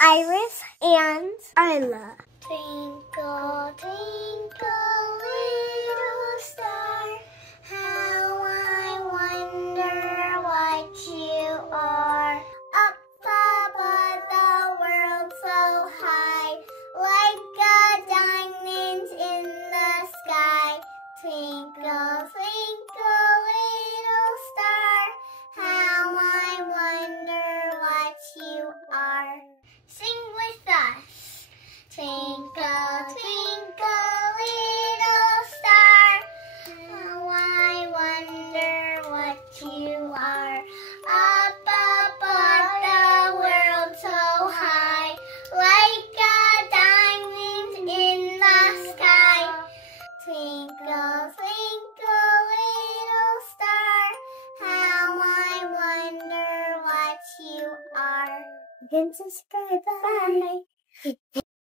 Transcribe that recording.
Iris, and Isla. Twinkle, twinkle, little star, how I wonder what you are. Up above the world so high, like a diamond in the sky. Twinkle, twinkle, little star, how I wonder what you are. Sing with us. Twinkle, twinkle, little star, how I wonder what you are. Up above the world so high, like a diamond in the sky. Twinkle, twinkle, little star, how I wonder what you are. You can subscribe. Bye.